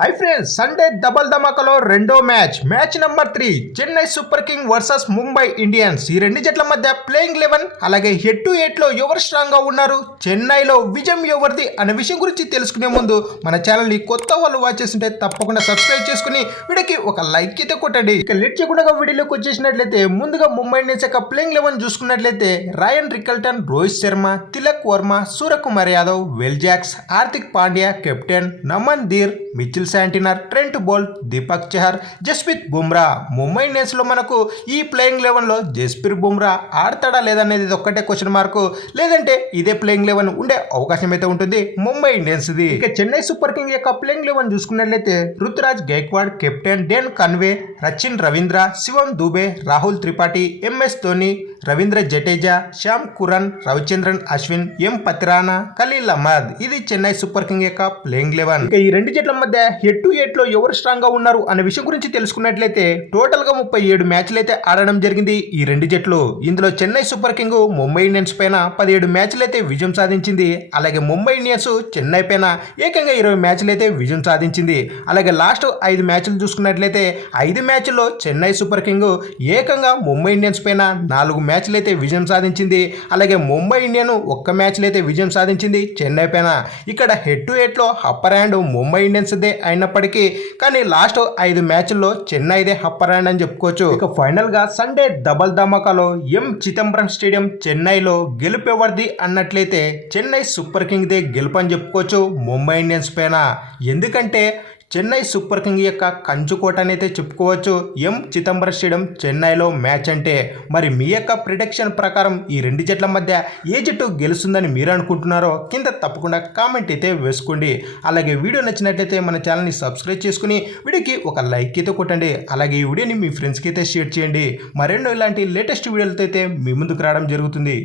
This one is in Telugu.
హై ఫ్రెండ్స్, సండే డబల్ ధమాకాలో రెండో match number 3 Chennai super king versus Mumbai Indians. ఈ రెండు జట్ల మధ్య ప్లేయింగ్ 11 అలాగే హెడ్ టు హెడ్ లో ఎవరు స్ట్రాంగ్ గా ఉన్నారు, చెన్నైలో విజయం ఎవరిది అనే విషయం గురించి తెలుసుకునే ముందు మన ఛానల్ ని కొత్త వాళ్ళు వాచ్ చేస్తుంటే తప్పకుండా సబ్స్క్రైబ్ చేసుకుని వీడియోకి ఒక లైక్ అయితే కొట్టండి. ఇక లేట్ చేయకుండా వీడియోలోకి వచ్చేసినట్లయితే ముందుగా ముంబై ఇండియన్స్ యొక్క ప్లేయింగ్ 11 చూసుకున్నట్లయితే Ryan Rickelton, Rohit Sharma, Tilak Varma, Suryakumar Yadav, Will Jacks, Hardik Pandya captain, Naman Dhir, Mitchell Santner, Trent Boult, Deepak Chahar, Jasprit Bumrah. Mumbai Indians లో మనకు ఈ ప్లేయింగ్ 11 లో జస్ప్రీత్ బుమ్రా ఆడతాడా లేదనేది ఒక్కటే క్వశ్చన్ మార్క్. లేదంటే ఇదే ప్లేయింగ్ 11 ఉండే అవకాశం అయితే ఉంటుంది ముంబై ఇండియన్స్ ది. ఇక చెన్నై సూపర్ కింగ్ యొక్క ప్లేయింగ్ 11 చూసుకున్నట్లయితే రుతురాజ్ గైక్వాడ్ కెప్టెన్, డేన్ కన్వే, రచిన్ రవీంద్ర, శివం దూబే, రాహుల్ త్రిపాఠి, ఎంఎస్ ధోని, రవీంద్ర జడేజా, శ్యామ్ కురన్, రవిచంద్రన్ అశ్విన్, ఎం పతిరానా, ఖలీల్ అహ్మద్. ఇది చెన్నై సూపర్ కింగ్ యొక్క ప్లేయింగ్ 11. ఇక ఈ రెండు జట్ల మధ్య హెడ్ టు హెడ్ లో ఎవరు స్ట్రాంగ్ గా ఉన్నారు అనే విషయం గురించి తెలుసుకున్నట్లయితే టోటల్ గా 37 మ్యాచ్లు అయితే ఆడడం జరిగింది ఈ రెండు జట్లు. ఇందులో Chennai super king Mumbai Indians పైన 17 మ్యాచ్లు అయితే విజయం సాధించింది. అలాగే ముంబై ఇండియన్స్ చెన్నై పైన ఏకంగా 20 మ్యాచ్లు అయితే విజయం సాధించింది. అలాగే లాస్ట్ 5 మ్యాచ్లు చూసుకున్నట్లయితే 5 మ్యాచ్ల్లో చెన్నై సూపర్ కింగ్ ఏకంగా ముంబై ఇండియన్స్ పైన 4 మ్యాచ్లు అయితే విజయం సాధించింది. అలాగే ముంబై ఇండియన్ ఒక్క మ్యాచ్లు అయితే విజయం సాధించింది చెన్నై పైన. ఇక్కడ హెడ్ టు హెడ్ లో upper hand Mumbai Indians they అయినప్పటికీ కానీ లాస్ట్ 5 మ్యాచ్ల్లో చెన్నైదే అప్పర్ హ్యాండ్ అని చెప్పుకోవచ్చు. ఇక ఫైనల్ గా సండే డబల్ ధమాకాలో ఎం చిదంబరం స్టేడియం చెన్నైలో గెలుపెవరిది అన్నట్లయితే చెన్నై సూపర్ కింగ్ దే గెలుపు అని చెప్పుకోవచ్చు ముంబై ఇండియన్స్ పైన. ఎందుకంటే చెన్నై సూపర్ కింగ్ యొక్క కంచుకోట అయితే చెప్పుకోవచ్చు ఎం చిదంబరం స్టేడియం చెన్నైలో మ్యాచ్ అంటే. మరి మీ యొక్క ప్రిడిక్షన్ ప్రకారం ఈ రెండు జట్ల మధ్య ఏ జట్టు గెలుస్తుందని మీరు అనుకుంటున్నారో కింద తప్పకుండా కామెంట్ అయితే వేసుకోండి. అలాగే వీడియో నచ్చినట్లయితే మన ఛానల్ని సబ్స్క్రైబ్ చేసుకుని వీడియోకి ఒక లైక్ అయితే కొట్టండి. అలాగే ఈ వీడియోని మీ ఫ్రెండ్స్కి అయితే షేర్ చేయండి. మరెన్నో ఇలాంటి లేటెస్ట్ వీడియోలతో అయితే మీ ముందుకు రావడం జరుగుతుంది.